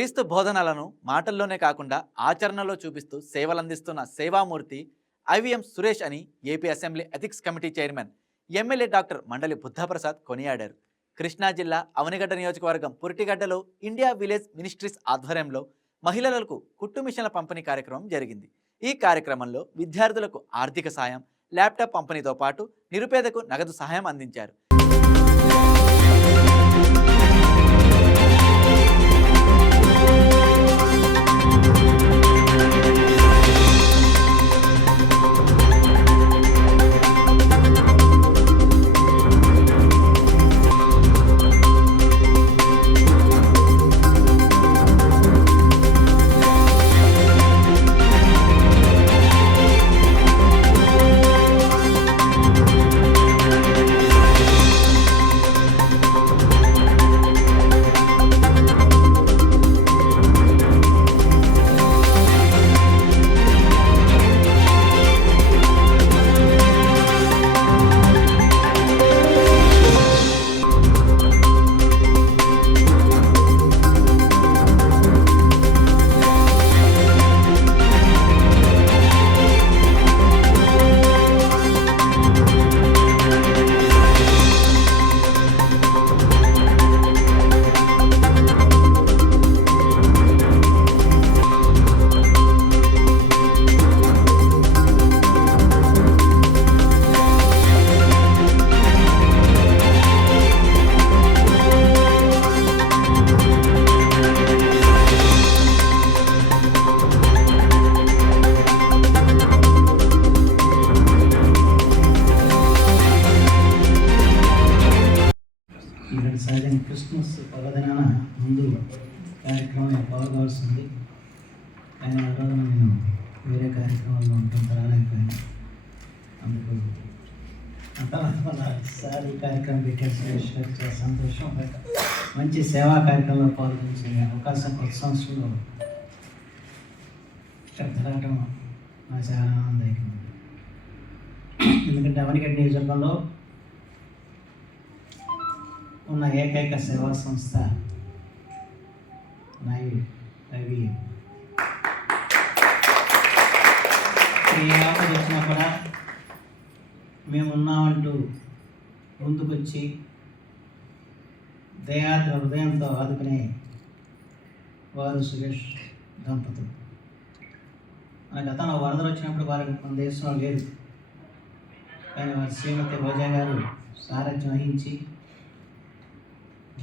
క్రీస్తు బోధనలను మాటల్లోనే కాకుండా ఆచరణలో చూపిస్తూ సేవలందిస్తున్న సేవామూర్తి ఐవీఎం సురేష్ అని AP assembly ethics committee chairman MLA doctor Mandali Buddhaprasad కొనియాడారు. కృష్ణా జిల్లా అవనిగడ్డ నియోజకవర్గం పురిటిగడ్డలో ఇండియా విలేజ్ మినిస్ట్రీస్ ఆధ్వర్యంలో మహిళలకు కుట్టు మిషన్ల పంపిణీ కార్యక్రమం జరిగింది. ఈ కార్యక్రమంలో విద్యార్థులకు ఆర్థిక సాయం ల్యాప్టాప్ పంపిణీతో పాటు నిరుపేదకు నగదు సహాయం అందించారు. క్రిస్మస్ ముందు కార్యక్రమం పాల్గొవలసింది కానీ ఆ రోజున నేను వేరే కార్యక్రమాల్లో ఉంటాను రాలేకపోయాను అందుకు ఆ సార్ ఈ కార్యక్రమం పెట్టారు సంతోషం. మంచి సేవా కార్యక్రమంలో పాల్గొనే అవకాశం కొత్త సంవత్సరంలో ఇక్కడ నాకు చాలా ఆనందదాయకం ఎందుకంటే అవనిగడ్డ నియోజకవర్గంలో ఉన్న ఏకైక సేవా సంస్థ నాయి అవి ఏ ఆపద వచ్చినా కూడా మేమున్నామంటూ ముందుకొచ్చి దయాద్ర హృదయంతో ఆదుకునే వారు సురేష్ దంపతులు మన గతంలో వరదలు వచ్చినప్పుడు వారికి మన దేశంలో లేదు కానీ వారి శ్రీమతి రోజా గారు సారథ్యం వహించి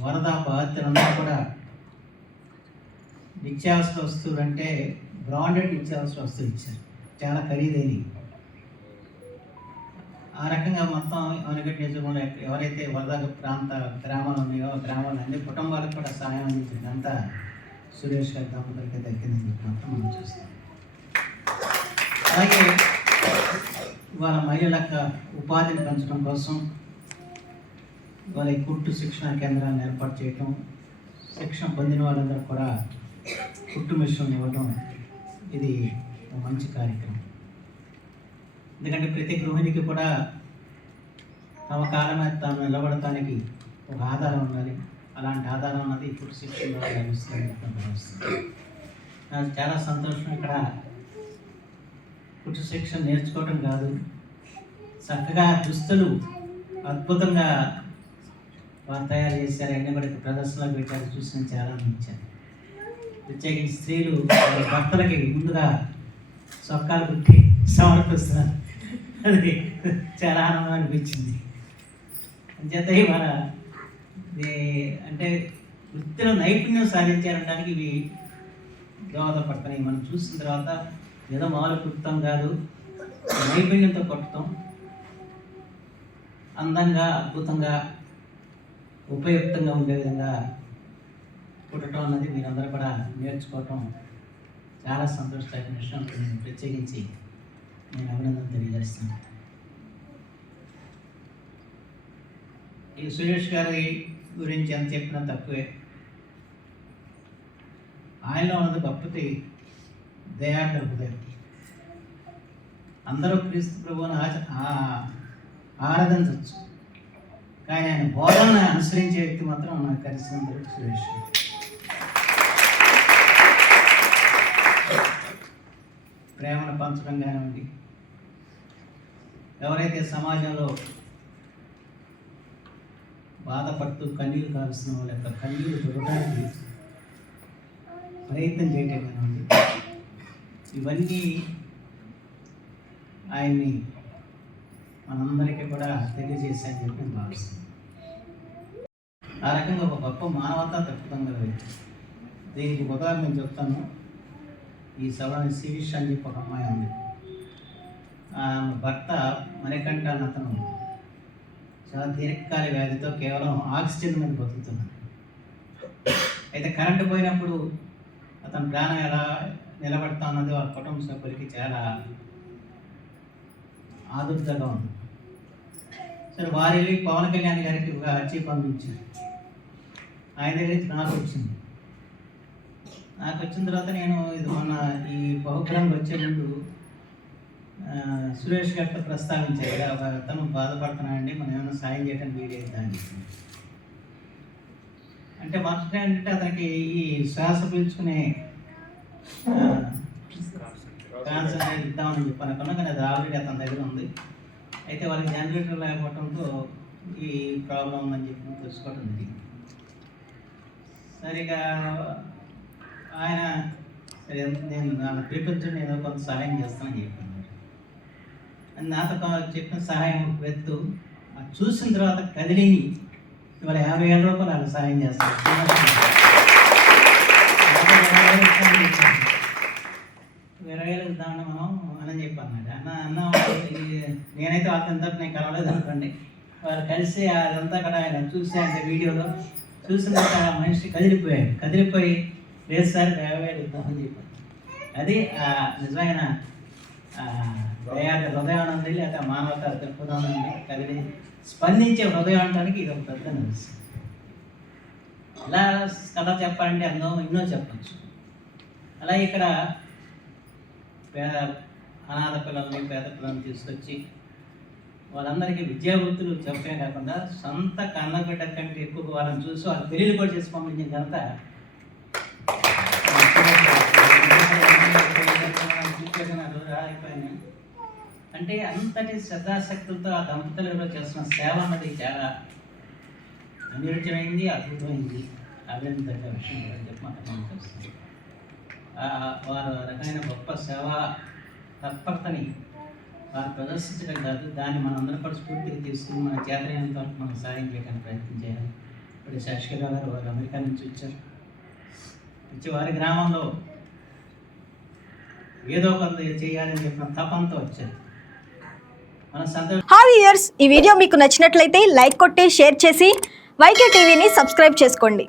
వరద బాధితులందరూ కూడా నిత్యావసర వస్తువులు అంటే బ్రాండెడ్ నిత్యావసర వస్తువులు ఇచ్చారు. చాలా ఖరీదైనవి. ఆ రకంగా మొత్తం అవనగడ్డ నిజంలో ఎవరైతే వరద ప్రాంత గ్రామాలు ఉన్నాయో గ్రామాలు అన్ని కుటుంబాలకు కూడా సహాయం అందించింది. అంతా సురేష్ గారి దంపతులకి దక్కిందని చెప్పి మాత్రం మనం చూస్తాం అలాగే వాళ్ళ మహిళలకు ఉపాధిని పెంచడం కోసం వాళ్ళకి కుట్టు శిక్షణ కేంద్రాలను ఏర్పాటు చేయటం శిక్షణ పొందిన వాళ్ళందరూ కూడా కుట్టు మిషన్ ఇవ్వడం ఇది ఒక మంచి కార్యక్రమం. ఎందుకంటే ప్రతి గృహిణికి కూడా తమ కాలం తాను నిలబడటానికి ఒక ఆధారం ఉండాలి అలాంటి ఆధారం అన్నది కుట్టు శిక్షణ ద్వారా నాకు చాలా సంతోషం ఇక్కడ. కుట్టు శిక్షణ నేర్చుకోవటం కాదు. చక్కగా దుస్తులు అద్భుతంగా వారు తయారు చేశారు అన్నీ కూడా ప్రదర్శనలో పెట్టారు చూసిన చాలా నచ్చారు ప్రత్యేకించి స్త్రీలు భర్తలకి ముందుగా సొక్కాలు కుట్టి సమర్పిస్తున్నారు. అది చాలా ఆనందం అనిపించింది. అంచేత మన అంటే వృత్తిలో నైపుణ్యం సాధించారనడానికి ఇవి దోహదపడతాయి. మనం చూసిన తర్వాత ఏదో మామూలు కుట్టడం కాదు నైపుణ్యంతో కొట్టడం అందంగా అద్భుతంగా ఉపయుక్తంగా ఉండే విధంగా పుట్టడం అన్నది మీరందరూ కూడా నేర్చుకోవటం చాలా సంతోషకరమైన విషయం నేను ప్రత్యేకించి నేను అభినందన తెలియజేస్తున్నాను. ఈ సురేష్ గారి గురించి ఎంత చెప్పినా తక్కువే. ఆయనలో ఉన్నది గొప్పది దయాట హృదయం. అందరూ క్రీస్తు ప్రభువుని ఆచ ఆరాధించవచ్చు. కానీ ఆయన బోధనను అనుసరించే వ్యక్తి మాత్రం నాకు కలిసి సురేష్ ప్రేమను పంచడం కానివ్వండి. ఎవరైతే సమాజంలో బాధపడుతూ కన్నీళ్ళు కావాల్సిన వాళ్ళ యొక్క కన్నీరు చూడటానికి ప్రయత్నం చేయటం కానివ్వండి. ఇవన్నీ ఆయన్ని మనందరికీ కూడా తెలియజేశాయని చెప్పి నేను భావిస్తున్నాను. ఆ రకంగా ఒక గొప్ప మానవతా దృక్పథం కదా వ్యక్తి దీనికి ఉదాహరణ నేను చెప్తాను. ఈ సభని శిరీష్ అని చెప్పి ఒక అమ్మాయి ఉంది. ఆమె భర్త మణికంఠ అని అతను చాలా దీర్ఘకాల వ్యాధితో కేవలం ఆక్సిజన్ మీద బతుకుతున్నాడు. అయితే కరెంటు పోయినప్పుడు అతని ప్రాణం ఎలా నిలబడతా ఉన్నది వాళ్ళ కుటుంబ సభ్యులకి చాలా ఆదుర్తగా ఉంది. సరే వారు వెళ్ళి పవన్ కళ్యాణ్ గారికి ఒక అర్జీ పంపించారు. ఆయన దగ్గర నుంచి నాకు వచ్చింది. నాకు వచ్చిన తర్వాత నేను ఇది మొన్న ఈ బహుగ్రహంకి వచ్చే ముందు సురేష్ గారితో ప్రస్తావించారు ఒక అతను బాధపడుతున్నాడండి మనం ఏమైనా సాయం అని. చెప్పి. అంటే మొదట ఏంటంటే అతనికి ఈ శ్వాస పీల్చుకునే క్యాన్సర్ అనేది ఇద్దామని చెప్పి అనుకున్నా కానీ అది ఆల్రెడీ అతని దగ్గర ఉంది. అయితే వాళ్ళకి జనరేటర్ లేకపోవడంతో ఈ ప్రాబ్లం అని చెప్పి తెలుసుకోవడం జరిగింది. సరిగా ఆయన సరే నేను నన్ను పిలిపించండి నేను కొంత సహాయం చేస్తానని చెప్పాను. నాతో చెప్పిన సహాయం వెత్తు వ్యక్తు అది చూసిన తర్వాత కదిలి ఇవాళ యాభై వేల రూపాయలు వాళ్ళు సహాయం చేస్తారు. ఇరవై వేలు దాన్ని మనం అని చెప్పి అన్నాడు అన్న అన్న నేనైతే నేనైతే వాళ్ళంతా నేను కలవలేదు అనుకోండి. వారు కలిసి అదంతా కూడా ఆయన చూసే అంటే వీడియోలో. చూసిన ఆ మనిషి కదిలిపోయాడు. కదిలిపోయి లేదు సార్ వేవేడు అని ఇద్దామని అది నిజమైన ఆ, హృదయం అనండి లేకపోతే మానవత దృక్పథం అనండి. కదిలి స్పందించే హృదయం అనడానికి ఇది ఒక పెద్ద నిదర్శనం. ఎలా కథ చెప్పాలంటే ఎన్నో ఎన్నో చెప్పచ్చు. అలా ఇక్కడ అనాథ పిల్లల్ని పేద పిల్లల్ని తీసుకొచ్చి వాళ్ళందరికీ విద్యావృత్తులు చెప్పే కాకుండా సొంత కన్నబిడ్డ కంటే ఎక్కువ వాళ్ళని చూసి వాళ్ళు పెళ్ళిళ్ళు కూడా చేసి పంపించిన ఘనత అంటే అంతటి శ్రద్ధాశక్తులతో ఆ దంపతులు చేస్తున్న సేవ అన్నది చాలా అనిరుచమైంది అద్భుతమైంది. అభినందక విషయం చెప్పి మాకు వారు రకమైన గొప్ప సేవ తత్పరతని వారు ప్రదర్శించడం కాదు దాన్ని మనందరం కూడా స్ఫూర్తిగా తీసుకుని మన చేతనైనంత వరకు మనం సాయం చేయడానికి ప్రయత్నం చేయాలి. ఇప్పుడు శశికళ గారు వారు అమెరికా నుంచి వచ్చారు. వచ్చి వారి గ్రామంలో ఏదో కొంత చేయాలని చెప్పిన తపంతో వచ్చారు. మన హాయ్ ఇయర్స్ ఈ వీడియో మీకు నచ్చినట్లయితే లైక్ కొట్టి షేర్ చేసి వైకే టీవీని సబ్స్క్రైబ్ చేసుకోండి.